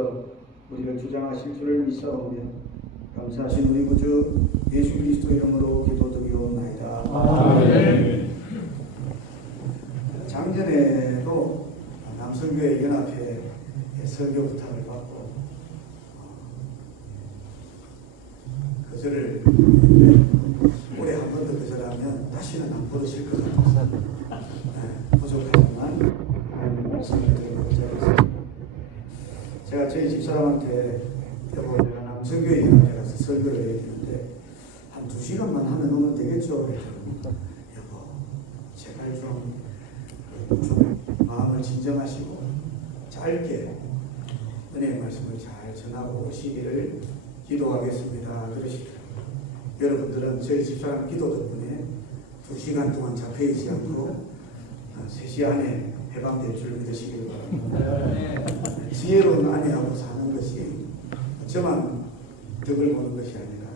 주께서 우리를 주장하실 줄을 믿사오며 감사하신 우리 구주 예수 그리스도 이름으로 기도드리옵나이다. 아멘. 작년에도 남성교회 연합회 설교 부탁을 받고 거절을 올해 한 번 더 거절하면 다시는 안 부르실 것 같아서 부족하지만 말씀을 드리고 거절했습니다. 제가 저희 집사람한테 여보 내가 남성교회 연합회 가서 설교를 해야 되는데 한 2시간만 하면 오면 되겠죠? 여보 제발 좀 마음을 진정하시고 짧게 은혜의 말씀을 잘 전하고 오시기를 기도하겠습니다. 그러시더라고요. 여러분들은 저희 집사람 기도 덕분에 2시간 동안 잡혀있지 않고 3시 안에 해방될 줄 믿으시길 바랍니다. 지혜로운 아내하고 사는 것이 저만 덕을 보는 것이 아니라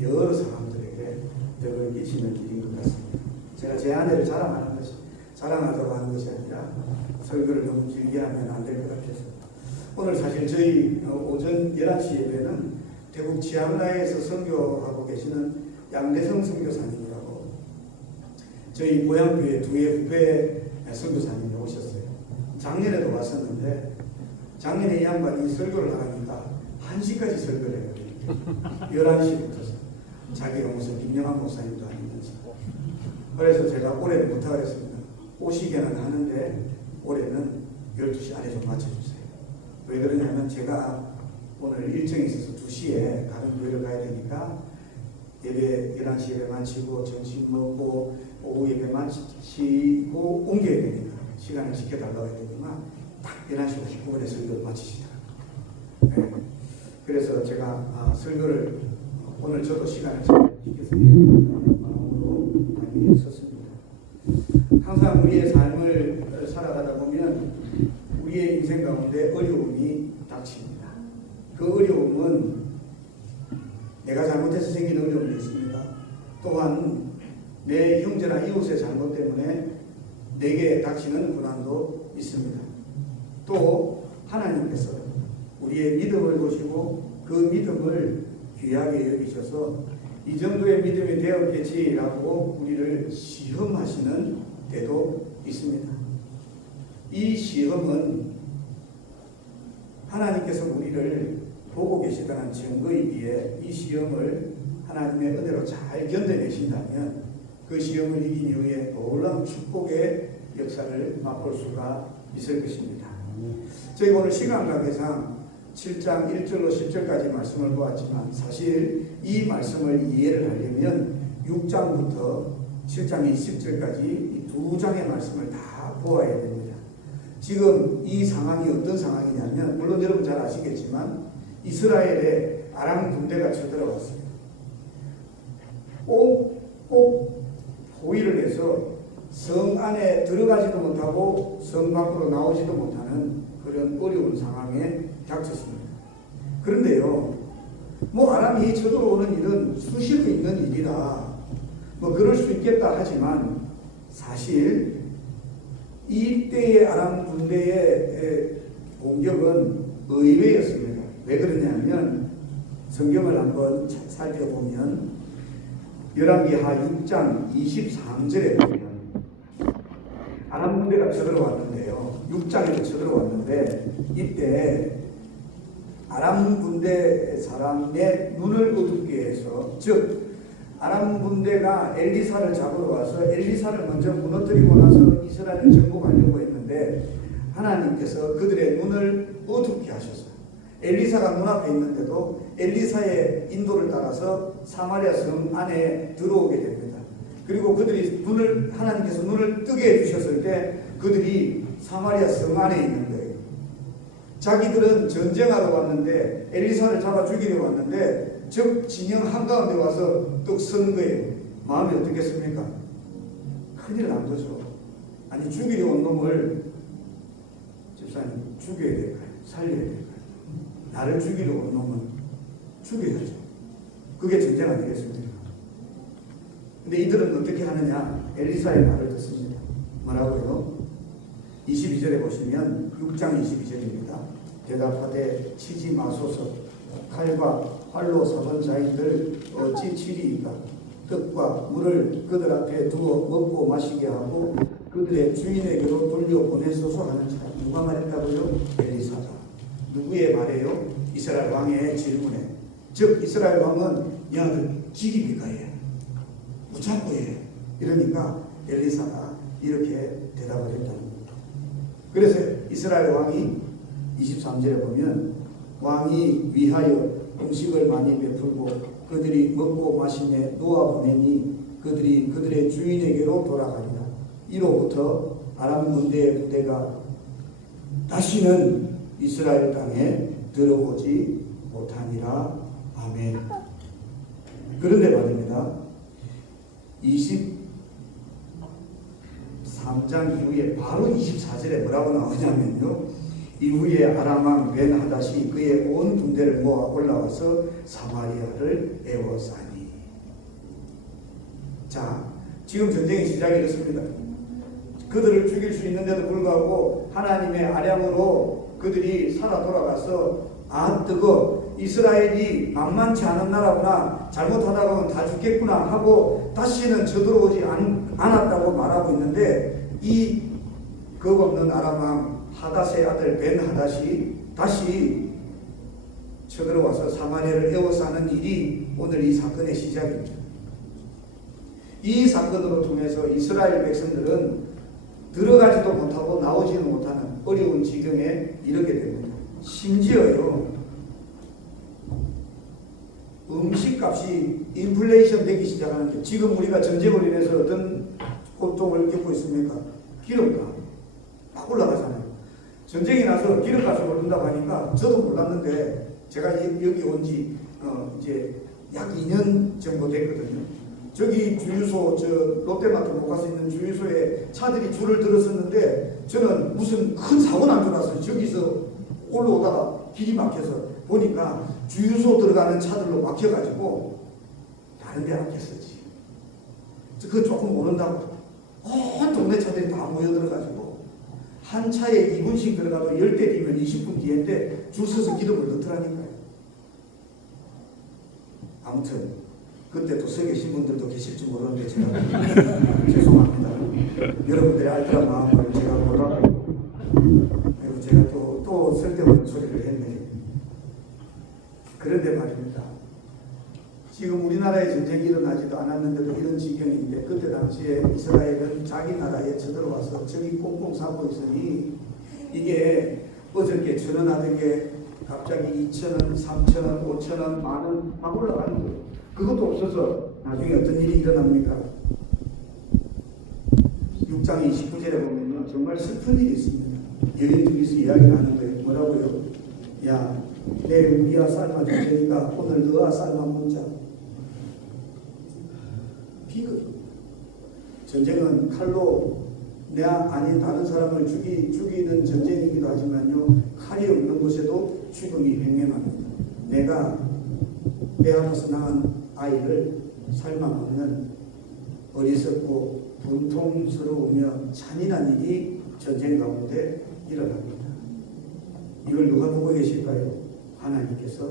여러 사람들에게 덕을 끼치는 길인 것 같습니다. 제가 제 아내를 자랑하자고 하는 것이 아니라 설교를 너무 길게 하면 안 될 것 같아서 오늘 사실 저희 오전 11시 예배는 대구 지암라에서 선교하고 계시는 양대성 선교사님이라고 저희 고향교회 2회 후배 선교사님이 오셨어요. 작년에도 왔었는데 작년에 이 양반이 설교를 하니까 1시까지 설교를 해요. 11시부터서 자기가 무슨 김영환 목사님도 아니면서 그래서 제가 올해는 부탁을 했습니다. 오시게는 하는데 올해는 12시 안에 좀 맞춰주세요. 왜 그러냐면 제가 오늘 일정이 있어서 2시에 다른 교회를 가야 되니까 예배 11시 예배 마치고 점심 먹고 오후 예배 마치고 옮겨야 되니까 시간을 지켜달라고 해야 되지만 딱 11시 59분에 설교를 마치시더라고요. 네. 그래서 제가 설교를 오늘 저도 시간을 잘 지켜서 마음으로 많이 했었습니다. 항상 우리의 삶을 살아가다 보면 우리의 인생 가운데 어려움이 닥칩니다. 그 어려움은 내가 잘못해서 생긴 어려움이 있습니다. 또한 내 형제나 이웃의 잘못 때문에 내게 닥치는 고난도 있습니다. 또 하나님께서 우리의 믿음을 보시고 그 믿음을 귀하게 여기셔서 이 정도의 믿음이 되었겠지라고 우리를 시험하시는 때도 있습니다. 이 시험은 하나님께서 우리를 보고 계시다는 증거이기에 이 시험을 하나님의 은혜로 잘 견뎌내신다면 그 시험을 이긴 이후에 놀라운 축복의 역사를 맛볼 수가 있을 것입니다. 저희 오늘 시간 관계상 7장 1절로 10절까지 말씀을 보았지만 사실 이 말씀을 이해를 하려면 6장부터 7장 20절까지 이 2장의 말씀을 다 보아야 됩니다. 지금 이 상황이 어떤 상황이냐면 물론 여러분 잘 아시겠지만 이스라엘에 아람 군대가 쳐들어왔습니다. 꼭 포위를 해서 성 안에 들어가지도 못하고 성 밖으로 나오지도 못하는 그런 어려운 상황에 닥쳤습니다. 그런데요, 아람이 쳐들어오는 일은 수시로 있는 일이라 그럴 수 있겠다 하지만 사실 이때의 아람 군대의 공격은 의외였습니다. 왜 그러냐면 성경을 한번 살펴보면 열왕기하 6장 23절에 보면 아람 군대가 쳐들어왔는데요. 6장에도 쳐들어왔는데 이때 아람 군대 사람의 눈을 어둡게 해서 즉 아람 군대가 엘리사를 잡으러 와서 엘리사를 먼저 무너뜨리고 나서 이스라엘을 정복하려고 했는데 하나님께서 그들의 눈을 어둡게 하셨어요. 엘리사가 눈앞에 있는데도 엘리사의 인도를 따라서 사마리아 성 안에 들어오게 됩니다. 그리고 그들이 하나님께서 눈을 뜨게 해주셨을 때 그들이 사마리아 성 안에 있는 거예요. 자기들은 전쟁하러 왔는데 엘리사를 잡아 죽이려 왔는데 즉 진영 한가운데 와서 떡 선 거예요. 마음이 어떻겠습니까? 큰일 난 거죠. 아니 죽이려 온 놈을 집사님 죽여야 될까요? 살려야 될까요? 나를 죽이려 온 놈은 죽여야죠. 그게 전쟁 아니겠습니까? 근데 이들은 어떻게 하느냐? 엘리사의 말을 듣습니다. 뭐라고요? 22절에 보시면 6장 22절입니다. 대답하되 치지 마소서. 칼과 활로 삼은 자인들 어찌 치리이까. 떡과 물을 그들 앞에 두어 먹고 마시게 하고 그들의 주인에게로 돌려보내소서 하는 자. 누가 말했다고요? 엘리사가. 누구의 말이에요? 이스라엘 왕의 질문에. 즉 이스라엘 왕은 야들 지기비가해, 무창고해. 이러니까 엘리사가 이렇게 대답을 했다는 겁니다. 그래서 이스라엘 왕이 23절에 보면 왕이 위하여 음식을 많이 베풀고 그들이 먹고 마시며 놓아보내니 그들이 그들의 주인에게로 돌아가니라. 이로부터 아람 군대의 부대가 다시는 이스라엘 땅에 들어오지 못하니라. 아멘. 그런데 말입니다. 23장 이후에 바로 24절에 뭐라고 나오냐면요. 이후에 아람 왕 벤하닷이 그의 온 군대를 모아 올라와서 사마리아를 에워싸니. 자, 지금 전쟁의 시작이 됐습니다. 그들을 죽일 수 있는데도 불구하고 하나님의 아량으로 그들이 살아 돌아가서 아 뜨거 이스라엘이 만만치 않은 나라구나, 잘못하다 보면 다 죽겠구나 하고 다시는 쳐들어오지 않았다고 말하고 있는데 이 겁없는 아람 왕 하닷의 아들 벤하닷이 다시 쳐들어와서 사마리아를 에워싸는 일이 오늘 이 사건의 시작입니다. 이 사건으로 통해서 이스라엘 백성들은 들어가지도 못하고 나오지는 못하는 어려운 지경에 이르게 됩니다. 심지어요, 음식값이 인플레이션 되기 시작하는데 지금 우리가 전쟁으로 인해서 어떤 고통을 겪고 있습니까? 기름값 막 올라가잖아요. 전쟁이 나서 기름값이 오른다고 하니까 저도 몰랐는데 제가 여기 온 지 이제 약 2년 정도 됐거든요. 저기 주유소, 저 롯데마트 못 갈 수 있는 주유소에 차들이 줄을 들었었는데 저는 무슨 큰 사고 난 줄 알았어요. 저기서 올라오다가 길이 막혀서 보니까 주유소 들어가는 차들로 막혀가지고 다른 데 막혔었지. 그거 조금 오른다고 온 동네 차들이 다 모여들어가지고 한 차에 2분씩 들어가도 10대 뒤면 20분 뒤인데 줄 서서 기름을 넣더라니까요. 아무튼 그때 또 서 계신 분들도 계실지 모르는데 제가 죄송합니다. 여러분들의 알뜰한 마음을 제가 몰라요. 그리고 제가 또 쓸데없는 소리를 했네. 그런데 말입니다. 지금 우리나라에 전쟁이 일어나지도 않았는데도 이런 지경인데 그때 당시에 이스라엘은 자기 나라에 쳐들어와서 저기 꽁꽁 싸고 있으니 이게 어저께 1,000원 하던 게 갑자기 2,000원, 3,000원, 5,000원, 10,000원 막 올라가는 거예요. 그것도 없어서 나중에 어떤 일이 일어납니까? 6장 29절에 보면 정말 슬픈 일이 있습니다. 여인 둘이서 이야기를 하는 거예요. 뭐라고요? 야, 내일 우리가 삶아 줄 테니까 오늘 너와 삶아 먹자. 비극. 전쟁은 칼로 내가 아닌 다른 사람을 죽이는 전쟁이기도 하지만요, 칼이 없는 곳에도 죽음이 횡행합니다. 내가 배 아파서 낳은 아이를 삶아 먹는 어리석고 분통스러우며 잔인한 일이 전쟁 가운데 일어납니다. 이걸 누가 보고 계실까요? 하나님께서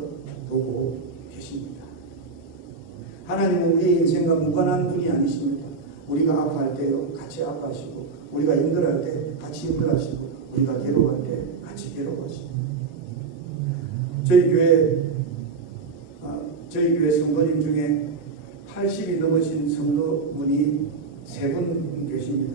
보고 계십니다. 하나님은 우리의 인생과 무관한 분이 아니십니다. 우리가 아파할 때요, 같이 아파하시고, 우리가 힘들어할 때 같이 힘들어하시고, 우리가 괴로워할 때 같이 괴로워하시고. 저희 교회 성도님 중에 80이 넘으신 성도분이 3분 계십니다.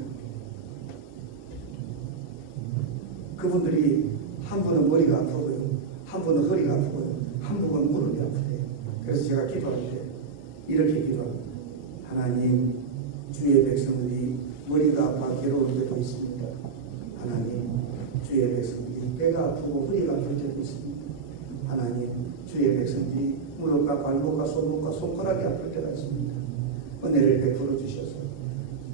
그분들이 한 분은 머리가 아프고요, 한 분은 허리가 아프고요, 한 분은 무릎이 아프대요. 그래서 제가 기도할 때 이렇게 기도합니다. 하나님, 주의 백성들이 머리가 아파 괴로울 때도 있습니다. 하나님, 주의 백성들이 배가 아프고 허리가 아플 때도 있습니다. 하나님, 주의 백성들이 무릎과 발목과 손목과 손가락이 아플 때가 있습니다. 은혜를 베풀어 주셔서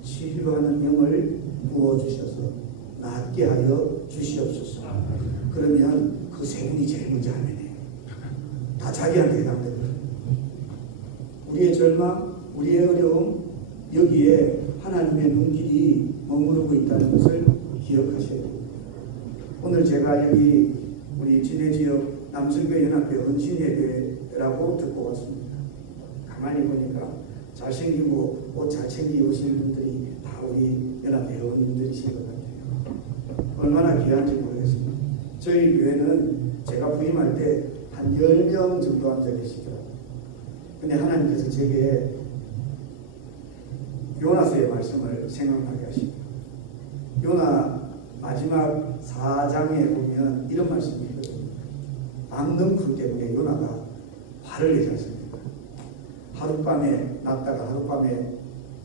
치료하는 영을 부어주셔서 낫게 하여 주시옵소서. 그러면 그 3분이 제일 먼저 아멘해요. 다 자기한테 해당되거든요. 우리의 절망, 우리의 어려움, 여기에 하나님의 눈길이 머무르고 있다는 것을 기억하셔야 됩니다. 오늘 제가 여기 우리 진해 지역 남성교회 연합회 헌신예배라고 듣고 왔습니다. 가만히 보니까 잘생기고 옷 잘 챙기고 오시는 분들이 다 우리 연합회 회원님들이신 것 같아요. 얼마나 귀한지 모르겠습니다. 저희 교회는 제가 부임할 때 한 10명 정도 앉아 계시더라고요. 근데 하나님께서 제게 요나서의 말씀을 생각나게 하십니다. 요나 마지막 4장에 보면 이런 말씀이 있거든요. 막는 불 때문에 요나가 화를 내지 않습니까? 하룻밤에 났다가 하룻밤에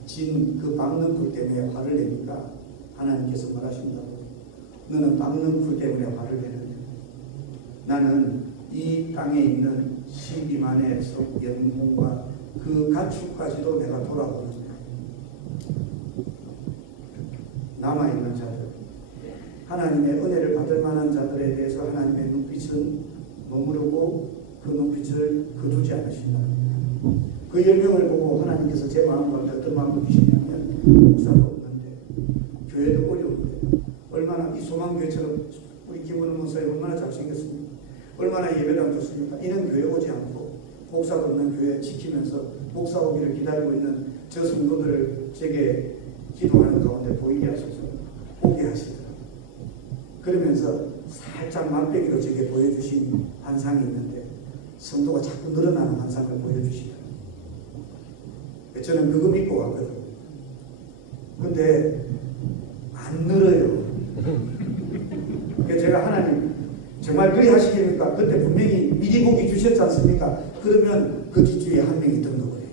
진 그 막는 불 때문에 화를 내니까 하나님께서 말하신다고. 너는 막는 불 때문에 화를 내는데 나는 이 땅에 있는 12만의 영혼과 그 가축까지도 내가 돌아보는데 남아있는 자들, 하나님의 은혜를 받을 만한 자들에 대해서 하나님의 눈빛은 머무르고 그 눈빛을 거두지 않으신다. 그 10명을 보고 하나님께서 제 마음과 어떤 마음을 주시냐면 목사도 없는데 교회도 어려운데 얼마나 이 소망교회처럼 우리 김은호 목사님 얼마나 잘생겼습니까? 얼마나 예배당 좋습니까? 이런 교회 오지 않고 목사도 없는 교회 지키면서 목사 오기를 기다리고 있는 저 성도들을 제게 기도하는 가운데 보이게 하셔서 오게 하시더라고요. 그러면서 살짝 맛배기로 제게 보여주신 환상이 있는데 성도가 자꾸 늘어나는 환상을 보여주시더라고요. 저는 그거 믿고 왔거든요. 근데 안 늘어요. 그래서 제가 하나님 정말 그리 하시겠습니까? 그때 분명히 미리 보기 주셨지 않습니까? 그러면 그 뒷주에 한 명이 등록을 해요.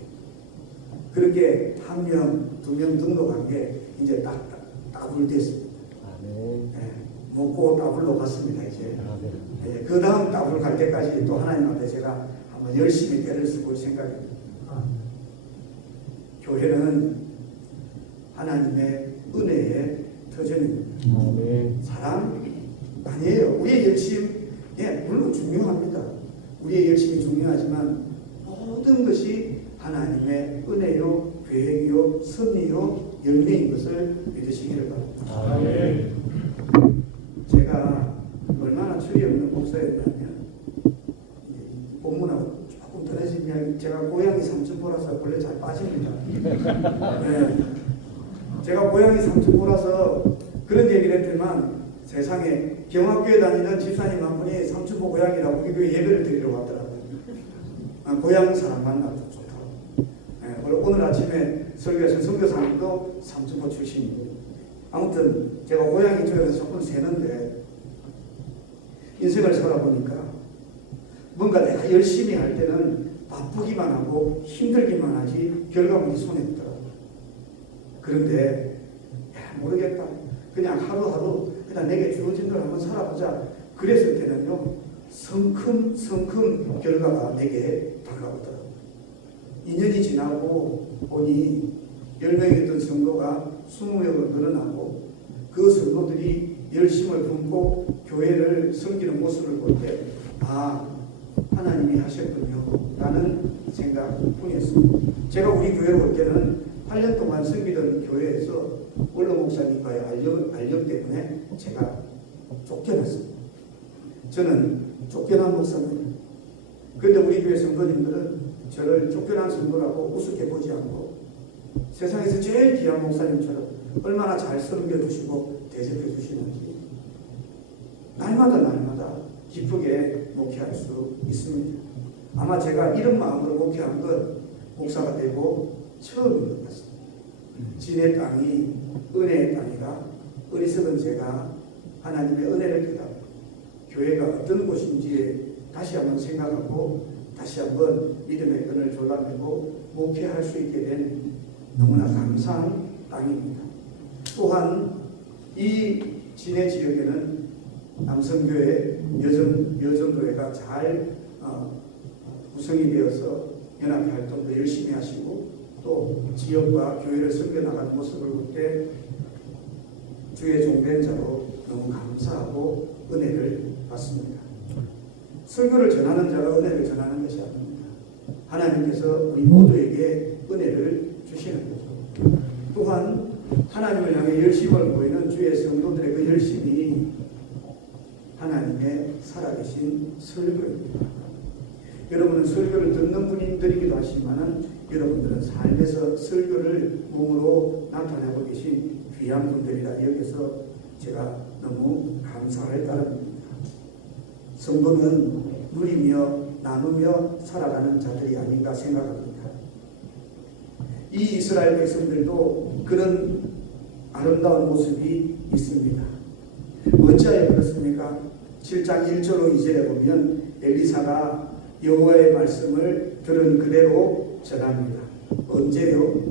그렇게 한 명, 두 명 등록한 게 이제 딱 따블 됐습니다. 네, 먹고 따블로 갔습니다. 이제 네, 그 다음 따블 갈 때까지 또 하나님 앞에 제가 한번 열심히 때를 써볼 생각입니다. 교회는 하나님의 은혜의 터전입니다. 사랑 아니에요. 우리의 열심, 예, 물론 중요합니다. 우리의 열심이 중요하지만 모든 것이 하나님의 은혜요, 계획이요, 섭리요, 열매인 것을 믿으시기를 바랍니다. 제가 얼마나 철이 없는 목사였냐면 본문하고 조금 떨어지면 제가 고향이 삼천포라서 원래 잘 빠집니다. 네. 제가 고향이 삼천포라서 그런 얘기를 했지만 세상에 경합교회 다니는 집사님 한 분이 삼천포 고향이라고 우리 교회 예배를 드리러 왔더라고요. 고향 사람 만나도 좋다고. 네, 오늘 아침에 설교하신 선교사님도 삼천포 출신이고 아무튼 제가 고향이 쪽에서 조금 새는데 인생을 살아보니까 뭔가 내가 열심히 할 때는 바쁘기만 하고 힘들기만 하지 결과물이 손에 없더라고요. 그런데 모르겠다. 그냥 하루하루 그냥 내게 주어진 걸 한번 살아보자. 그랬을 때는요. 성큼 결과가 내게 다가오더라고요. 2년이 지나고 보니 10명이었던 성도가 20명으로 늘어나고 그 성도들이 열심을 품고 교회를 섬기는 모습을 볼 때 하나님이 하셨군요 라는 생각뿐이었습니다. 제가 우리 교회로 올 때는 8년 동안 섬기던 교회에서 원로 목사님과의 알력 때문에 제가 쫓겨났습니다. 저는 쫓겨난 목사입니다. 그런데 우리 교회 성도님들은 저를 쫓겨난 성도라고 우습게 보지 않고 세상에서 제일 귀한 목사님처럼 얼마나 잘 섬겨주시고 대접해 주시는지 날마다 기쁘게 목회할 수 있습니다. 아마 제가 이런 마음으로 목회한 건 목사가 되고 처음인 것 같습니다. 진의 땅이 은혜의 땅이라 어리석은 제가 하나님의 은혜를 깨닫고 교회가 어떤 곳인지 다시 한번 생각하고 다시 한번 믿음의 끈을 졸라매고 목회할 수 있게 된 너무나 감사한 땅입니다. 또한 이 진해 지역에는 남성교회, 여전교회가 잘 구성이 되어서 연합회 활동도 열심히 하시고 또 지역과 교회를 섬겨나가는 모습을 볼 때 주의 종된 자로 너무 감사하고 은혜를 받습니다. 설교를 전하는 자가 은혜를 전하는 것이 아닙니다. 하나님께서 우리 모두에게 은혜를 주시는 거죠. 또한 하나님을 향해 열심을 보이는 주의 성도들의 그 열심이 하나님의 살아계신 설교입니다. 여러분은 설교를 듣는 분들이기도 하지만은 여러분들은 삶에서 설교를 몸으로 나타내고 계신 귀한 분들이라 여기서 제가 너무 감사할 따름입니다. 성도는 누리며 나누며 살아가는 자들이 아닌가 생각합니다. 이 이스라엘 백성들도 그런 아름다운 모습이 있습니다. 어찌하여 그렇습니까? 7장 1절로 2절에 보면 엘리사가 여호와의 말씀을 들은 그대로 전합니다. 언제요?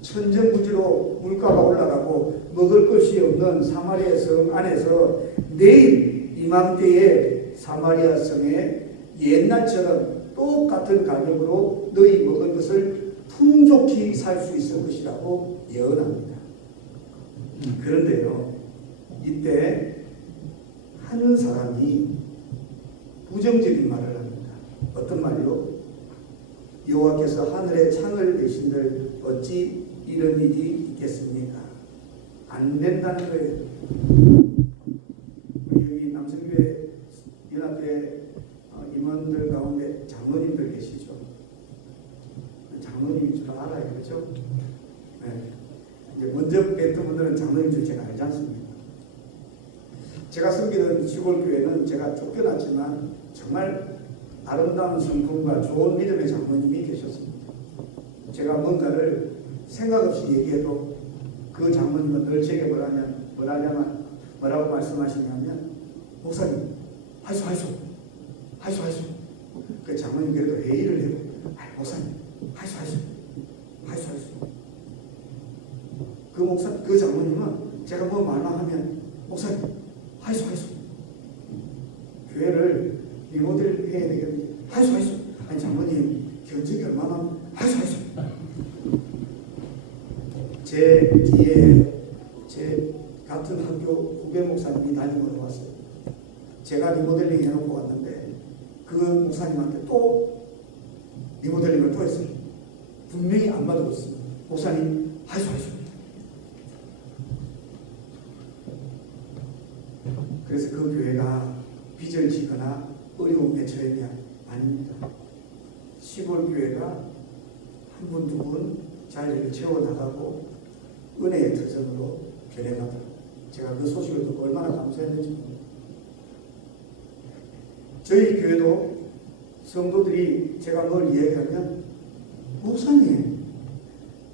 천정부지로 물가가 올라가고 먹을 것이 없는 사마리아 성 안에서 내일 이맘때에 사마리아 성에 옛날처럼 똑같은 가격으로 너희 먹을 것을 풍족히 살 수 있을 것이라고 예언합니다. 그런데요, 이때 한 사람이 부정적인 말을 합니다. 어떤 말이요? 여호와께서 하늘에 창을 내신들 어찌 이런 일이 있겠습니까? 안 된다는 거예요. 여기 남성교회 연합회 임원들 가운데 장로님들 계시죠? 장로님인 줄 알아요, 그렇죠? 네. 이제 먼저 뵀던 분들은 장로님 줄 제가 알지 않습니까? 제가 섬기던 시골교회는 제가 쫓겨났지만 정말 아름다운 성품과 좋은 믿음의 장로님이 계셨습니다. 제가 뭔가를 생각 없이 얘기해도 그 장로님은 늘 제게 뭐라고 말씀하시냐면, 목사님, 하이소. 그 장로님 그래도 회의를 해요. 목사님, 하이소. 그 장로님은 제가 뭐 말만 하면, 목사님, 하이소. 교회를 리모델 해야 되겠는데, 하이소. 아니, 장로님, 견적이 얼마나, 하이소. 제 뒤에 제 같은 학교 후배 목사님이 담임으로 왔어요. 제가 리모델링 해놓고 왔는데, 그 목사님한테 또 리모델링을 또 했어요. 분명히 안 받아줬어요. 목사님, 하이소. 그래서 그 교회가 빚을 지거나 어려움에 처한 게 아닙니다. 시골 교회가 한 분, 두 분 자리를 채워나가고 은혜의 터전으로 변해가더라고요. 제가 그 소식을 듣고 얼마나 감사했는지 모릅니다. 저희 교회도 성도들이 제가 뭘 이야기하면,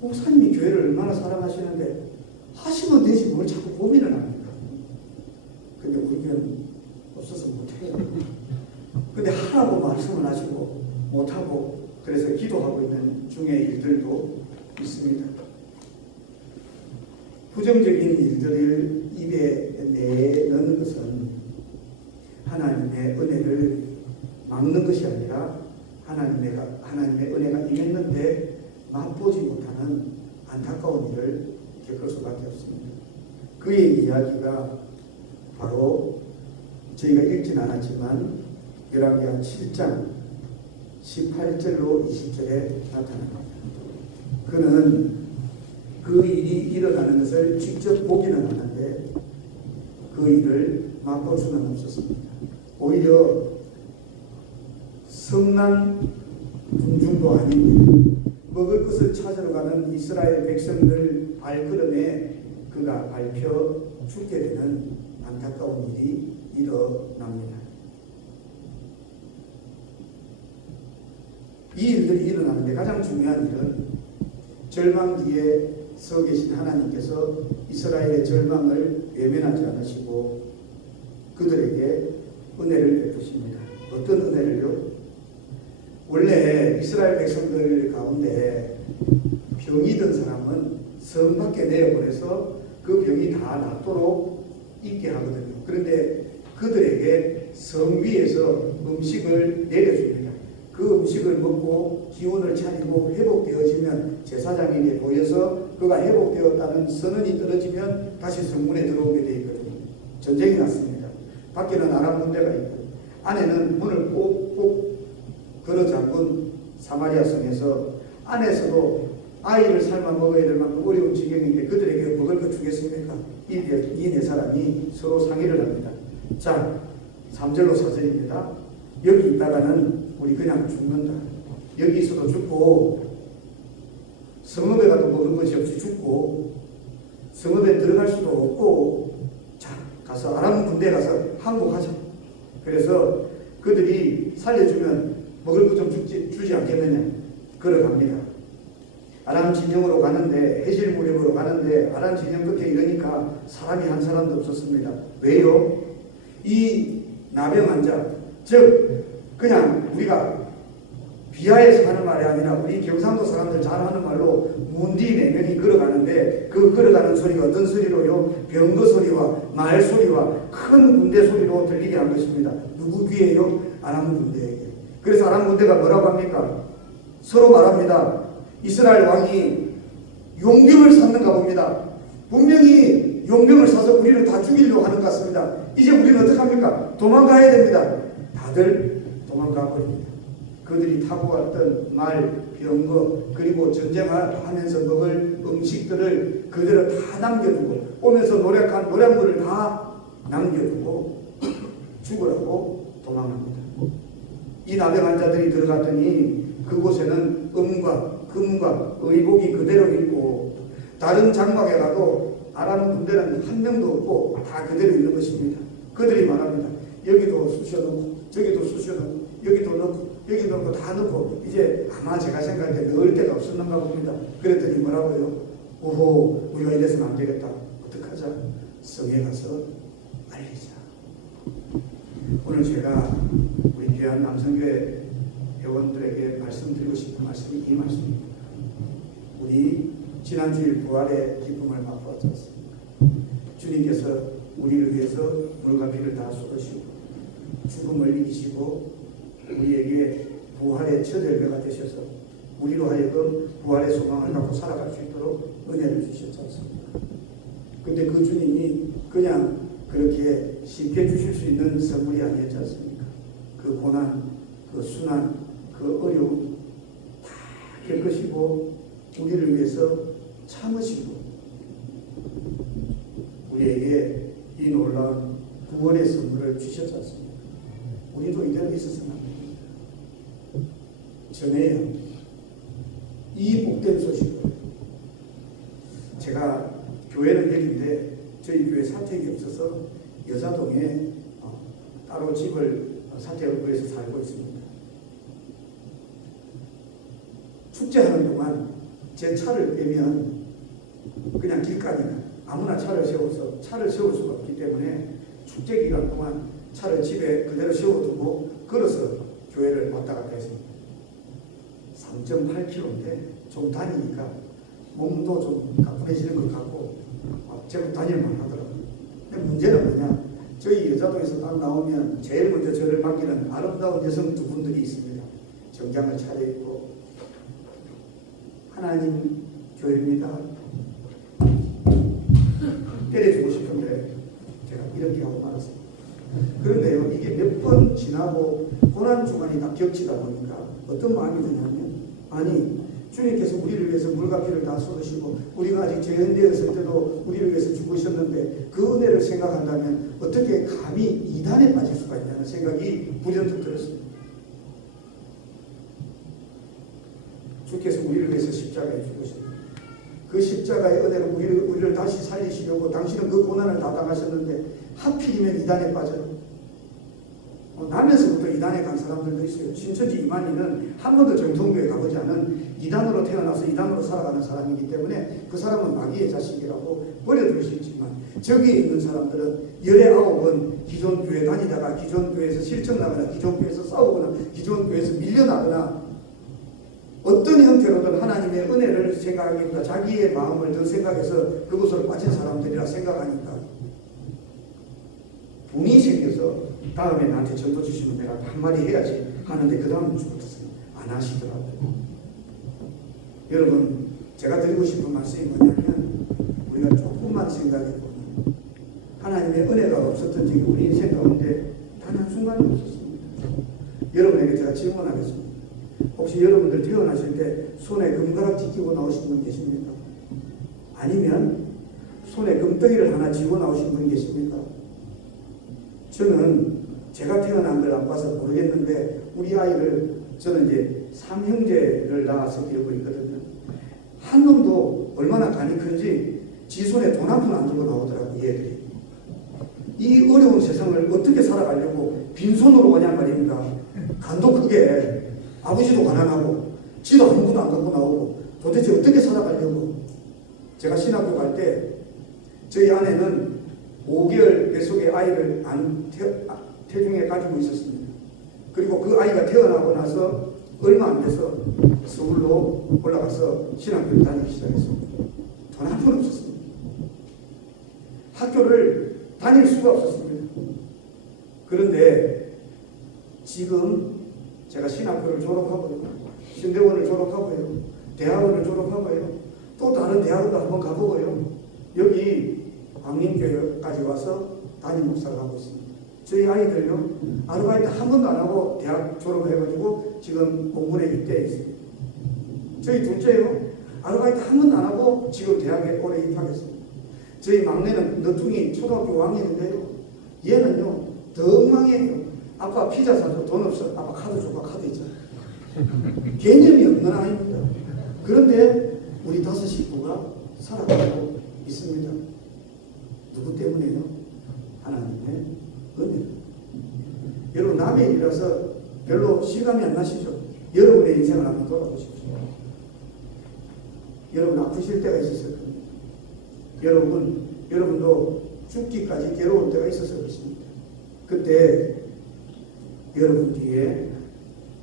목사님이 교회를 얼마나 사랑하시는데 하시면 되지 뭘 자꾸 고민을 합니까? 근데 우리 교회는 없어서 못해요. 근데 하라고 말씀을 하시고 못하고, 그래서 기도하고 있는 중에 일들도 있습니다. 부정적인 일들을 입에 내는 것은 하나님의 은혜를 막는 것이 아니라 하나님의 은혜가 임했는데 맛보지 못하는 안타까운 일을 겪을 수밖에 없습니다. 그의 이야기가 바로 저희가 읽진 않았지만 열왕기하 7장 18절로 20절에 나타납니다. 그는 그 일이 일어나는 것을 직접 보기는 하는데 그 일을 맛볼 수는 없었습니다. 오히려 성난 군중도 아닌데 먹을 것을 찾으러 가는 이스라엘 백성들 발걸음에 그가 밟혀 죽게 되는 안타까운 일이 일어납니다. 이 일들이 일어나는데 가장 중요한 일은 절망 뒤에 서 계신 하나님께서 이스라엘의 절망을 외면하지 않으시고 그들에게 은혜를 베푸십니다. 어떤 은혜를요? 원래 이스라엘 백성들 가운데 병이 든 사람은 성 밖에 내어보내서 그 병이 다 낫도록 있게 하거든요. 그런데 그들에게 성 위에서 음식을 내려줍니다. 그 음식을 먹고 기운을 차리고 회복되어지면 제사장에게 보여서 그가 회복되었다는 선언이 떨어지면 다시 성문에 들어오게 되어 있거든요. 전쟁이 났습니다. 밖에는 아람 군대가 있고 안에는 문을 꼭꼭 걸어 잠근 사마리아 성에서 안에서도 아이를 삶아 먹어야 될 만큼 어려운 지경인데 그들에게 먹을 거 주겠습니까? 이 네 사람이 서로 상의를 합니다. 자, 3절로 4절입니다. 여기 있다가는 우리 그냥 죽는다. 여기 있어도 죽고 성읍에 가도 먹을 것이 없이 죽고 성읍에 들어갈 수도 없고 자 가서 아람 군대에 가서 항복하자. 그래서 그들이 살려주면 먹을 것 좀 주지 않겠느냐. 걸어갑니다. 아람 진영으로 가는데 해질 무렵으로 가는데 아람 진영 끝에 이러니까 사람이 한 사람도 없었습니다. 왜요? 이 나병 환자 즉 그냥 우리가 비하에서 하는 말이 아니라 우리 경상도 사람들 잘 하는 말로 문디 4명이 걸어가는데 그 걸어가는 소리가 어떤 소리로요? 병거 소리와 말 소리와 큰 군대 소리로 들리게 한 것입니다. 누구 귀에요? 아람 군대에게. 그래서 아람 군대가 뭐라고 합니까? 서로 말합니다. 이스라엘 왕이 용병을 샀는가 봅니다. 분명히 용병을 사서 우리를 다 죽이려고 하는 것 같습니다. 이제 우리는 어떡합니까? 도망가야 됩니다. 다들 도망가 버립니다. 그들이 타고 왔던 말, 병거 그리고 전쟁하면서 먹을 음식들을 그대로 다 남겨두고 오면서 노력한 노량물을 다 남겨두고 죽으라고 도망합니다. 이 나병 환자들이 들어갔더니 그곳에는 은과 금과 의복이 그대로 있고 다른 장막에 가도 아람 군대는 한 명도 없고 다 그대로 있는 것입니다. 그들이 말합니다. 여기도 쑤셔놓고 저기도 쑤셔놓고 여기도 넣고 여기 넣고 다 넣고 이제 아마 제가 생각할 때 넣을 데가 없었는가 봅니다. 그랬더니 뭐라고요? 오호 우리가 이래서는 안 되겠다. 어떡하자? 성에 가서 알리자. 오늘 제가 우리 귀한 남성교회 회원들에게 말씀드리고 싶은 말씀이 이 말씀입니다. 우리 지난주일 부활의 기쁨을 맛보았지 않습니까? 주님께서 우리를 위해서 물과 피를 다 쏟으시고 죽음을 이기시고 우리에게 부활의 첫 열매가 되셔서 우리로 하여금 부활의 소망을 갖고 살아갈 수 있도록 은혜를 주셨지 않습니까? 근데 그 주님이 그냥 그렇게 쉽게 주실 수 있는 선물이 아니었지 않습니까? 그 고난, 그 순환, 그 어려움 다 겪으시고 우리를 위해서 참으시고 우리에게 이 놀라운 구원의 선물을 주셨지 않습니까? 우리도 이대로 있었으면 안 됩니다. 전해야 이 복된 소식을 제가 교회는 여기인데 저희 교회 사택이 없어서 여자동에 따로 집을 사택을 구해서 살고 있습니다. 축제하는 동안 제 차를 빼면 그냥 길가니까 아무나 차를 세워서 차를 세울 수가 없기 때문에 축제 기간 동안 차를 집에 그대로 세워두고 걸어서 교회를 왔다 갔다 했습니다. 3.8km인데 좀 다니니까 몸도 좀 가뿐해지는 것 같고 제가 다닐만 하더라고요. 근데 문제는 뭐냐? 저희 여자동에서 딱 나오면 제일 먼저 저를 반기는 아름다운 여성 두 분들이 있습니다. 정장을 차려입고 하나님 교회입니다. 때려주고 싶은데 제가 이렇게 하고 말았습니다. 그런데요, 이게 몇 번 지나고 고난주간이 다 겹치다 보니까 어떤 마음이 드냐면 아니 주님께서 우리를 위해서 물과 피를 다 쏟으시고 우리가 아직 죄인되었을 때도 우리를 위해서 죽으셨는데 그 은혜를 생각한다면 어떻게 감히 이단에 빠질 수가 있냐는 생각이 불현듯 들었습니다. 주께서 우리를 위해서 십자가에 죽으셨습니다. 그 십자가의 은혜로 우리를 다시 살리시려고 당신은 그 고난을 다 당하셨는데 하필이면 이단에 빠져요. 나면서부터 이단에 간 사람들도 있어요. 신천지 이만희는 한 번도 정통교회 가보지 않은 이단으로 태어나서 이단으로 살아가는 사람이기 때문에 그 사람은 마귀의 자식이라고 버려둘 수 있지만 저기에 있는 사람들은 19번 기존 교회 다니다가 기존 교회에서 실천나거나 기존 교회에서 싸우거나 기존 교회에서 밀려나거나 어떤 형태로든 하나님의 은혜를 생각하기보다 자기의 마음을 더 생각해서 그곳으로 빠진 사람들이라 생각하니까 분이 생겨서 다음에 나한테 전도 주시면 내가 한마디 해야지 하는데 그 다음은 죽었어요. 안 하시더라고요. 여러분 제가 드리고 싶은 말씀이 뭐냐면 우리가 조금만 생각해보면 하나님의 은혜가 없었던 적이 우리 인생 가운데 단 한순간도 없었습니다. 여러분에게 제가 질문하겠습니다. 혹시 여러분들 태어나실 때 손에 금가락지 끼고 나오신 분 계십니까? 아니면 손에 금덩이를 하나 쥐고 나오신 분 계십니까? 저는 제가 태어난 걸 안 봐서 모르겠는데 우리 아이를 저는 이제 3형제를 낳아서 키우고 있거든요. 한 놈도 얼마나 간이 큰지 지 손에 돈 한 푼 안 들고 나오더라고 얘들이. 이 어려운 세상을 어떻게 살아가려고 빈손으로 오냔 말입니다. 간도 크게 아버지도 가난하고 지도 아무것도 안 갖고 나오고 도대체 어떻게 살아가려고. 제가 신학교 갈 때 저희 아내는 5개월 뱃속에 아이를 태중에 가지고 있었습니다. 그리고 그 아이가 태어나고 나서 얼마 안 돼서 서울로 올라가서 신학교를 다니기 시작했습니다. 돈 한 푼 없었습니다. 학교를 다닐 수가 없었습니다. 그런데 지금 제가 신학교를 졸업하고요, 신대원을 졸업하고요, 대학원을 졸업하고요, 또 다른 대학원도 한번 가보고요, 여기 광림교회까지 와서 담임 목사를 하고 있습니다. 저희 아이들요, 아르바이트 한 번도 안 하고 대학 졸업을 해가지고 지금 공군에 입대해 있습니다. 저희 둘째요, 아르바이트 한 번도 안 하고 지금 대학에 올해 입학했습니다. 저희 막내는 너퉁이 초등학교 5학년인데요, 얘는요 더 엉망이에요. 아빠 피자 사줘, 돈 없어. 아빠 카드 줘봐. 카드 있잖아. 개념이 없는 아이입니다. 그런데 우리 5 식구가 살아가고 있습니다. 누구 때문에요? 하나님의 은혜. 여러분, 남의 일이라서 별로 실감이 안 나시죠? 여러분의 인생을 한번 돌아보십시오. 여러분 아프실 때가 있었을 겁니다. 여러분도 죽기까지 괴로울 때가 있었을 것입니다. 그때 여러분 뒤에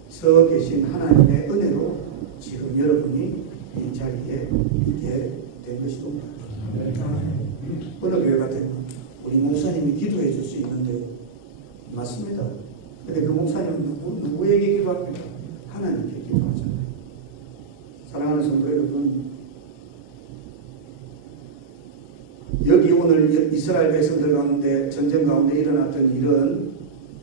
서 계신 하나님의 은혜로 지금 여러분이 이 자리에 있게 된 것입니다. 어느 교회 같아요? 우리 목사님이 기도해 줄 수 있는데요. 맞습니다. 근데 그 목사님은 누구에게 기도합니까? 하나님께 기도하잖아요. 사랑하는 성도 여러분, 여기 오늘 이스라엘 백성들 가운데 전쟁 가운데 일어났던 일은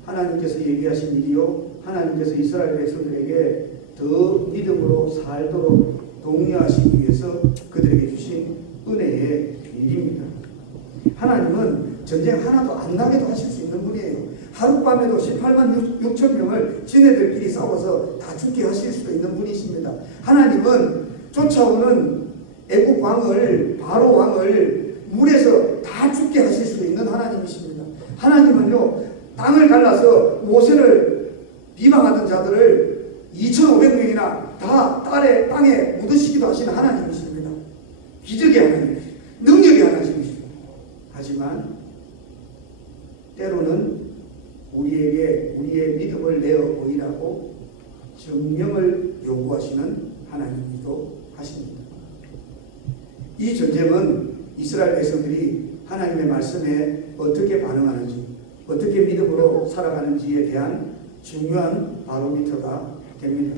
하나님께서 얘기하신 일이요, 하나님께서 이스라엘 백성들에게 더 믿음으로 살도록 독려하시기 위해서 그들에게 주신 은혜의 일입니다. 하나님은 전쟁 하나도 안 나게도 하실 수 있는 분이에요. 하룻밤에도 18만 6천 명을 지네들끼리 싸워서 다 죽게 하실 수도 있는 분이십니다. 하나님은 쫓아오는 애국 왕을, 바로 왕을 물에서 다 죽게 하실 수도 있는 하나님이십니다. 하나님은요, 땅을 갈라서 모세를 비방하던 자들을 2,500명이나 다 땅에 묻으시기도 하시는 하나님이십니다. 기적의 하나님이십니다. 능력의 하나님이십니다. 하지만 때로는 우리에게 우리의 믿음을 내어 보이라고 증명을 요구하시는 하나님이기도 하십니다. 이 전쟁은 이스라엘 백성들이 하나님의 말씀에 어떻게 반응하는지, 어떻게 믿음으로 살아가는지에 대한 중요한 바로미터가 됩니다.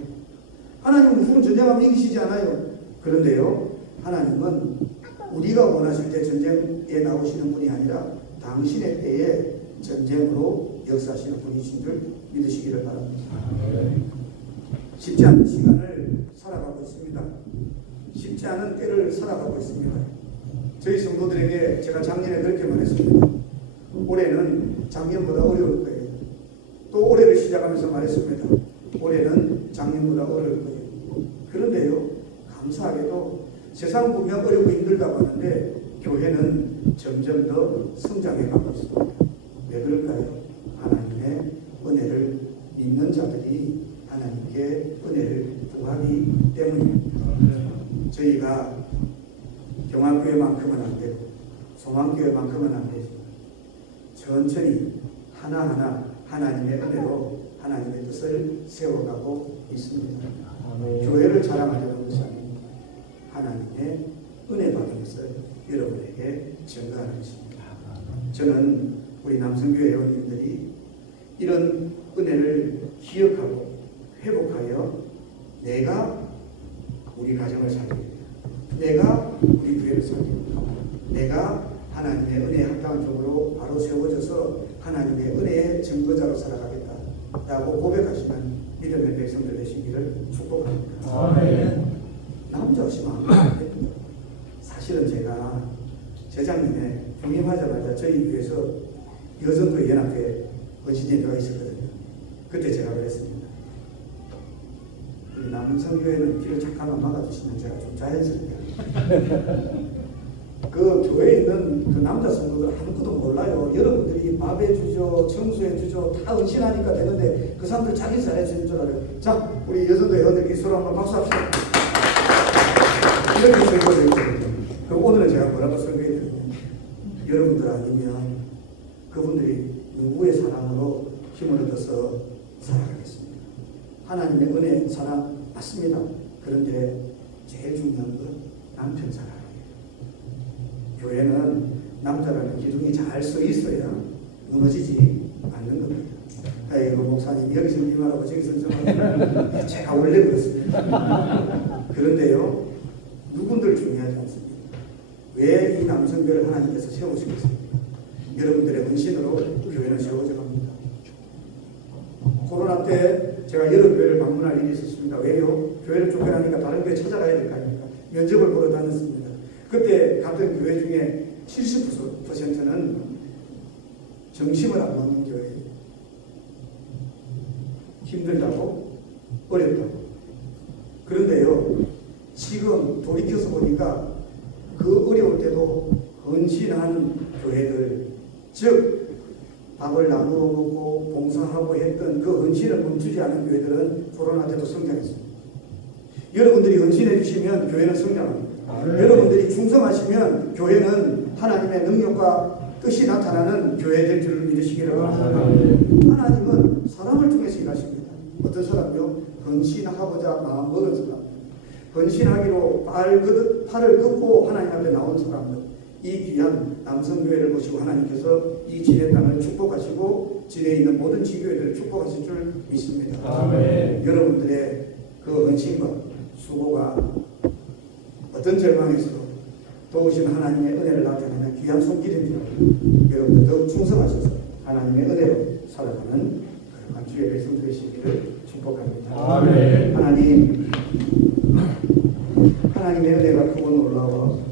하나님은 무슨 전쟁하면 이기시지 않아요. 그런데요, 하나님은 우리가 원하실 때 전쟁에 나오시는 분이 아니라 당신의 때에 전쟁으로 역사하시는 분이신 줄 믿으시기를 바랍니다. 쉽지 않은 시간을 살아가고 있습니다. 쉽지 않은 때를 살아가고 있습니다. 저희 성도들에게 제가 작년에 그렇게 말했습니다. 올해는 작년보다 어려울 거예요. 또 올해를 시작하면서 말했습니다. 올해는 작년보다 어려울 거예요. 그런데요, 감사하게도 세상은 분명 어렵고 힘들다고 하는데 교회는 점점 더 성장해 가고 있습니다. 왜 그럴까요? 하나님의 은혜를 믿는 자들이 하나님께 은혜를 구하기 때문입니다. 저희가 경화교회만큼은 안 되고 소망교회만큼은 안 되지만 천천히 하나하나 하나님의 은혜로 하나님의 뜻을 세워가고 있습니다. 교회를 자랑하려는 것이 아닙니다. 하나님의 은혜 받은 것을 여러분에게 증거하는 것입니다. 저는 우리 남성교회 회원님들이 이런 은혜를 기억하고 회복하여 내가 우리 가정을 살리고, 내가 우리 교회를 살리고, 내가 하나님의 은혜에 합당한 쪽으로 바로 세워져서 하나님의 은혜의 증거자로 살아가겠다라고 고백하시는 믿음의 백성들 되시기를 축복합니다. 나 혼자 없이만 안 됩니다. 사실은 제가 재작년에 부임하자마자 저희 교회에서 여전도 연합회 어진이 들어가 있었거든요. 그때 제가 그랬습니다. 우리 남성교회는 길을 잠깐만 막아주시면 제가 좀 자연스럽게 그 교회에 있는 그 남자 성도들 아무것도 몰라요. 여러분들이 밥 해주죠, 청소해주죠, 다 은신하니까 되는데 그 사람들 자기 잘해주는 줄 알아요. 자, 우리 여전도 회원들끼리 서로 한번 박수합시다. 이렇게 설교를 했거든요. 그럼 오늘은 제가 뭐라고 설교해드렸냐? 여러분들 아니면 그분들이 누구의 사랑으로 힘을 얻어서 살아가겠습니다. 하나님의 은혜 사랑 맞습니다. 그런데 제일 중요한 건 남편 사랑이에요. 교회는 남자라는 기둥이 잘 서 있어야 무너지지 않는 겁니다. 아이고 목사님 여기서 이말하고 저기서 저말하고 제가 원래 그렇습니다. 그런데요 누군들 중요하지 않습니다. 왜 이 남성교회를 하나님께서 세우시겠습니까? 여러분들의 헌신으로 교회는 세워져 갑니다. 코로나 때 제가 여러 교회를 방문할 일이 있었습니다. 왜요? 교회를 쫓겨나니까 다른 교회 찾아가야 될 거 아닙니까? 면접을 보러 다녔습니다. 그때 갔던 교회 중에 70%는 정심을 안 놓는 교회예요. 힘들다고, 어렵다고. 그런데요, 지금 돌이켜서 보니까 그 어려울 때도 헌신한 교회들, 즉 밥을 나누어 먹고 봉사하고 했던 그 헌신을 멈추지 않은 교회들은 코로나 때도 성장했습니다. 여러분들이 헌신해 주시면 교회는 성장합니다. 여러분들이 충성하시면 교회는 하나님의 능력과 뜻이 나타나는 교회 될 줄을 믿으시기를 바랍니다. 하나님은 사람을 통해서 일하십니다. 어떤 사람이요? 헌신하고자 마음 먹은 사람, 헌신하기로 팔을 긋고 하나님 앞에 나온 사람들, 이 귀한 남성교회를 보시고 하나님께서 이 진해 땅을 축복하시고 진해에 있는 모든 지교회들을 축복하실 줄 믿습니다. 아멘. 여러분들의 그 헌신과 수고가 어떤 절망에서도 도우신 하나님의 은혜를 나타내는 귀한 손길인 줄 알고 여러분들 더욱 충성하셔서 하나님의 은혜로 살아가는 그런 주의 백성 되시기를 축복합니다. 아멘. 하나님의 은혜가 크고 놀라워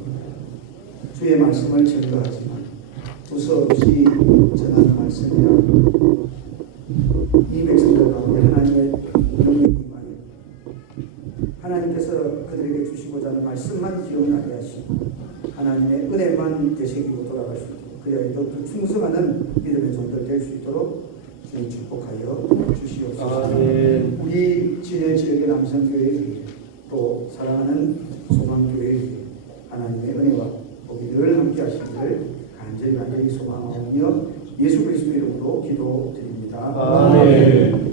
주의 말씀을 전도하지만 두서없이 전하는 말씀이라 이 백성들 가운데 하나님의 능력이 임하여 하나님께서 그들에게 주시고자 하는 말씀만 기억나게 하시고 하나님의 은혜만 되새기고 돌아갈 수 있도록 그리하여 더욱더 충성하는 믿음의 종들 될 수 있도록 주님 축복하여 주시옵소서. 아멘. 우리 진해 지역의 남성교회에 또 사랑하는 소망교회에 하나님의 은혜와 복이 늘 함께 하시기를 간절히 소망하며 예수 그리스도 이름으로 기도드립니다. 아멘.